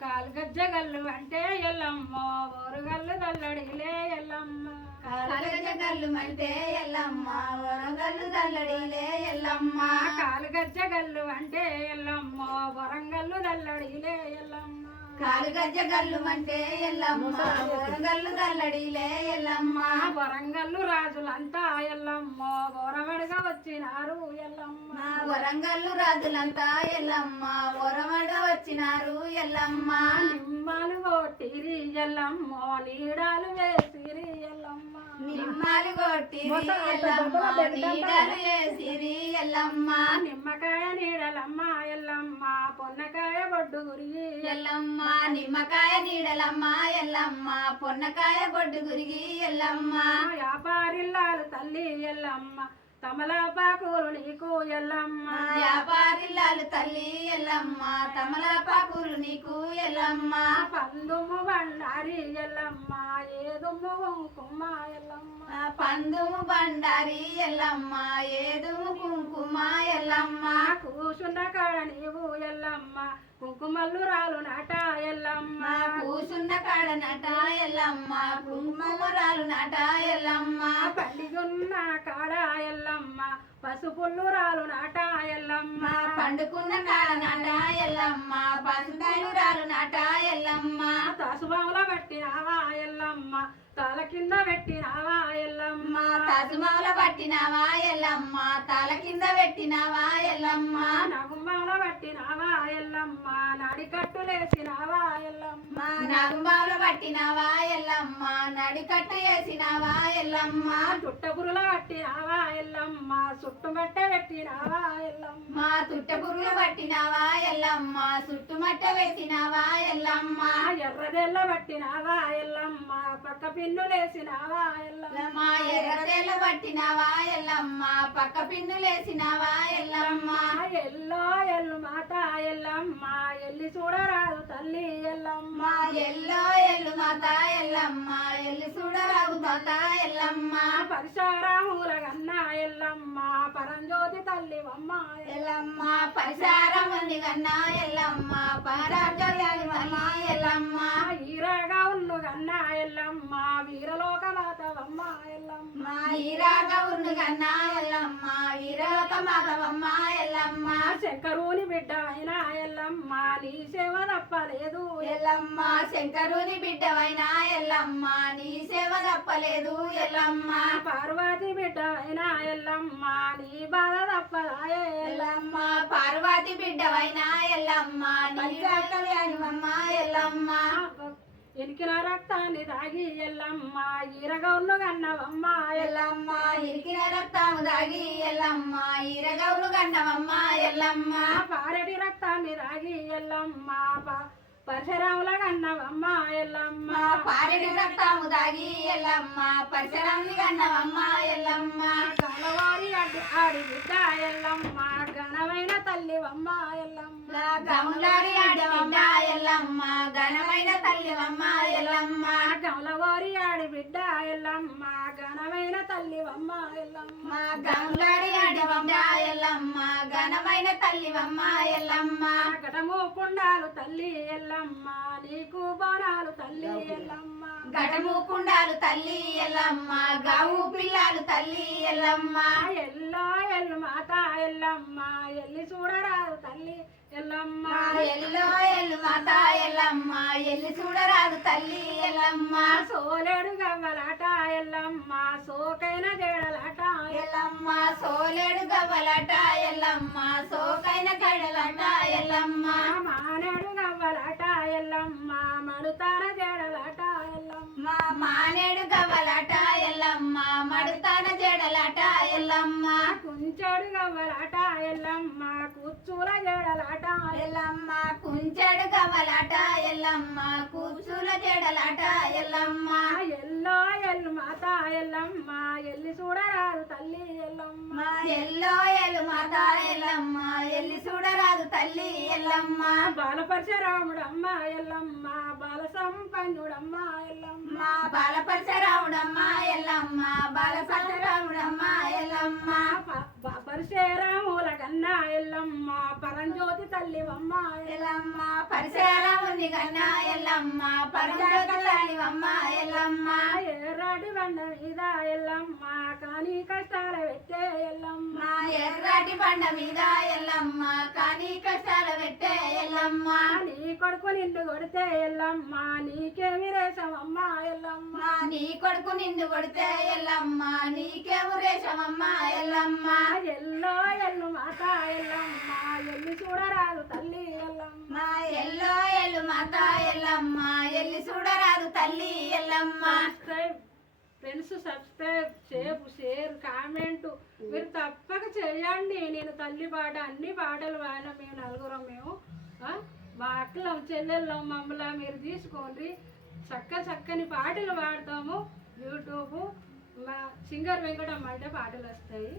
కాలుగజ్జగల్లు అంటే ఎల్లమ్మ ఓరుగల్లు గల్లడిలే ఎల్లమ్మ కాలుగజ్జగల్లు అంటే ఎల్లమ్మ ఓరుగల్లు గల్లడిలే ఎల్లమ్మ కాలుగజ్జగల్లు అంటే ఎల్లమ్మ వరంగల్లు గల్లడిలే ఎల్లమ్మ కాలుగజ్జగల్లు అంటే ఎల్లమ్మ ఓరుగల్లు గల్లడిలే ఎల్లమ్మ వరంగల్లు రాజులంతా ఎల్లమ్మ ఓరవడిగా వచ్చినారు ఎల్లమ్మ వరంగల్లు రాజులంతా ఎల్లమ్మ ఓరవడిగా వచ్చినారు ఎల్లమ్మ నిమ్మలు కొట్టిరి ఎల్లమ్మ నీడాలు వేసిరి ఎల్లమ్మ నిమ్మలు కొట్టిరి ఎల్లమ్మ నీడలు వేసిరి ఎల్లమ్మ నిమ్మకాయ నీడలమ్మ ఎల్లమ్మ పొన్నకాయ బొడ్డు గురిగి ఎల్లమ్మ నిమ్మకాయ నీడలమ్మ ఎల్లమ్మ పొన్నకాయ బొడ్డు గురిగి ఎల్లమ్మ వ్యాపారిల్లాలు తల్లి ఎల్లమ్మ తమలపాకులు నీకు ఎల్లమ్మ వ్యాపారిల్లాలు తల్లి ఎల్లమ్మ తమలపాకులు నీకు ఎల్లమ్మ పందుము బండారి ఎల్లమ్మ ఏదుమ్ము కుంకుమ ఎల్లమ్మ పందుము బండారి ఎల్లమ్మ ఏదుము కుంకుమ ఎల్లమ్మ కూసున్న కాడ నీవు ఎల్లమ్మ కుంకుమల్లు రాలు నాట ఎల్లమ్మ కూసున్న కాడ నట ఎల్లమ్మ కుంకుమరాలు నట ఎల్లమ్మ పండిగున్న కాడ ఎల్లమ్మ పసుపుల్లు రాలు నాట ఎల్లమ్మ పండుకున్న కాడ నట ఎల్లమ్మ పసుపురాలు నట ఎల్లమ్మ తసుబాముల పట్టినావా ఎల్లమ్మ తల కింద పెట్టినావా ఎల్లమ్మ తసుమాల పట్టినావా ఎల్లమ్మ తల కింద పెట్టినావా ఎల్లమ్మ నగుమాల పట్టినావా ఎల్లమ్మ నడికట్టులేసినావా ఎల్లమ్మ నగుమాల పట్టినావా ఎల్లమ్మ నడికట్టు వేసినావా ఎల్లమ్మ చుట్టపురుల పట్టినావా ఎల్లమ్మ చుట్టుమట్ట పెట్టినావా ఎల్లమ్మ తుట్టపురులు పట్టినావా ఎల్లమ్మ చుట్టుమట్ట వేసినావా ఎల్లమ్మ ఎర్రదెల్ల పట్టినావా ఎల్లమ్మ పక్క పిన్నులేసినావా ఎల్లమ్మ ఎర్రతెల్ల పట్టినావా ఎల్లమ్మ పక్క పిన్నులేసినావా ఎల్లమ్మ ఎల్లో ఎల్లు మాత ఎల్లమ్మ ఎల్లి చూడరాదు తల్లి ఎల్లమ్మ ఎల్లో ఎల్లు మాత ఎల్లమ్మ ఎల్లి చూడరాగు తాత ఎల్లమ్మ పరిసరాముల గన్న ఎల్లమ్మ పరంజ్యోతి తల్లివమ్మ ఎల్లమ్మ పరిసారం ఉంది కన్నా ఎల్లమ్మ పరాజయాలివమ్మ ఎల్లమ్మ ఈరగా ఉన్ను గన్న ఎల్లమ్మ వీరలోక మాతవమ్మ ఎల్లమ్మ ఈరాగా ఉంది కన్నా ఎల్లమ్మ ఈరోక మాతవమ్మ ఎల్లమ్మ శంకరుని బిడ్డ అయినా ఎల్లమ్మ నీ సేవ తప్పలేదు ఎల్లమ్మ శంకరుని బిడ్డవైనా ఎల్లమ్మ నీ సేవ తప్పలేదు ఎల్లమ్మ పార్వతి బిడ్డ అయినా ఎల్లమ్మ నీ బాధ తప్పదాయే ఎల్లమ్మ పార్వతి బిడ్డవైనా ఎల్లమ్మ నీ కళ్యాణమమ్మ ఎల్లమ్మ ఎనికిన రక్తాన్ని తాగి ఎల్లమ్మ ఈరగౌళ్ళు గన్నవమ్మ ఎల్లమ్మ ఇరికిన రక్తము దాగి ఎల్లమ్మ ఈరగౌలు గన్నవమ్మ ఎల్లమ్మ పారటి రక్తాన్ని తాగి ఎల్లమ్మ పరశురాముల గన్నవమ్మ ఎల్లమ్మ పారెడి రక్తము దాగి ఎల్లమ్మ పరిసరాన్ని గన్నవమ్మ ఎల్లమ్మ కలవారి ఆడి బిడ్డ ఎల్లమ్మ ఘనమైన తల్లివమ్మ ఎల్లమ్మ గౌలారి ఆడవమ్మ ఎల్లమ్మ ఘనమైన తల్లివమ్మ ఎల్లమ్మ కలవారి ఆడి బిడ్డ ఎల్లమ్మ ఘనమైన తల్లివమ్మ ఎల్లమ్మ గౌలారి ఆడవమ్మ ఎల్లమ్మ ఘనమైన తల్లివమ్మ ఎల్లమ్మ ఘటము పుండాలు తల్లి ఎల్లమ్మ నీకు బోనాలు తల్లి ఎల్లమ్మ ఘటము కుండాలు తల్లి ఎల్లమ్మ గావు పిల్లాలు తల్లి ఎల్లమ్మ ఎల్లో ఎల్లు మాత ఎల్లమ్మ ఎల్లి చూడరాదు తల్లి ఎల్లమ్మ ఎల్లో ఎల్లు మాత ఎల్లమ్మ ఎల్లి చూడరాదు తల్లి ఎల్లమ్మ సోలేడు గవ్వలాట ఎల్లమ్మ సోకైన జడలాట ఎల్లమ్మ సోలేడు గవ్వలాట ఎల్లమ్మ సోకైన గడలాట ఎల్లమ్మ మానేడు గవ్వలాట ఎల్లమ్మ మడుతాన జడలాట ఎల్లమ్మ మానేడు గవ్వలాట ఎల్లమ్మ మడుతాన జడలాట ఎల్లమ్మ కుంచెడు గవ్వలాట ఎల్లమ్మ కుచ్చుల జడలాట ఎల్లమ్మ కుంచెడు గవ్వలాట ఎల్లమ్మ కూచుల జడలాట ఎల్లమ్మ ఎల్లో ఎల్లు మాత ఎల్లమ్మ ఎల్లి చూడరాదు తల్లి ఎల్లమ్మ ఎల్లో ఎల్లు మాత ఎల్లమ్మ ఎల్లి చూడరాదు తల్లి ఎల్లమ్మ బాలపరశురాముడమ్మ ఎల్లమ్మ బాల సంపన్నుడమ్మ ఎల్లమ్మ బాలపరశురాముడమ్మ ఎల్లమ్మ బాలపరశురాముడమ్మ ఎల్లమ్మ పరశురాముల కన్నా ఎల్లమ్మ పరంజ్యోతి తల్లివమ్మ ఎల్లమ్మ పరిసరాముని కన్నా ఎల్లమ్మ పరంజ్యోతి తల్లివమ్మ ఎల్లమ్మ ఎర్రాటి బండ మీద ఎల్లమ్మ కానీ కష్టాల పెట్టే ఎల్లమ్మ ఎర్రాటి బండ మీద ఎల్లమ్మ కానీ కష్టాలు పెట్టే ఎల్లమ్మ నీ కొడుకు నిండు కొడితే ఎల్లమ్మ నీకేమి రేషమమ్మ ఎల్లమ్మ నీ కొడుకు నిన్ను కొడితే ఎల్లమ్మ నీకేము రేషమమ్మ ఎల్లమ్మ ఎల్లో ఎల్లు మాత ఎల్లమ్మ ఎల్లి చూడరాదు తల్లి ఎల్లమ్మ ఎల్లో ఎల్లు మాత ఎల్లమ్మ ఎల్లి చూడరాదు తల్లి Yellamma friends subscribe share comment మీరు తప్పక చేయండి. నేను తల్లి పాట అన్ని పాటలు పాడినా మేము నలుగురం మా అక్కలం చెల్లెళ్ళం మమ్మల్ని మీరు తీసుకోండి. చక్కని పాటలు పాడతాము. యూట్యూబ్ మా సింగర్ వెంకటమ్మ అంటే పాటలు వస్తాయి.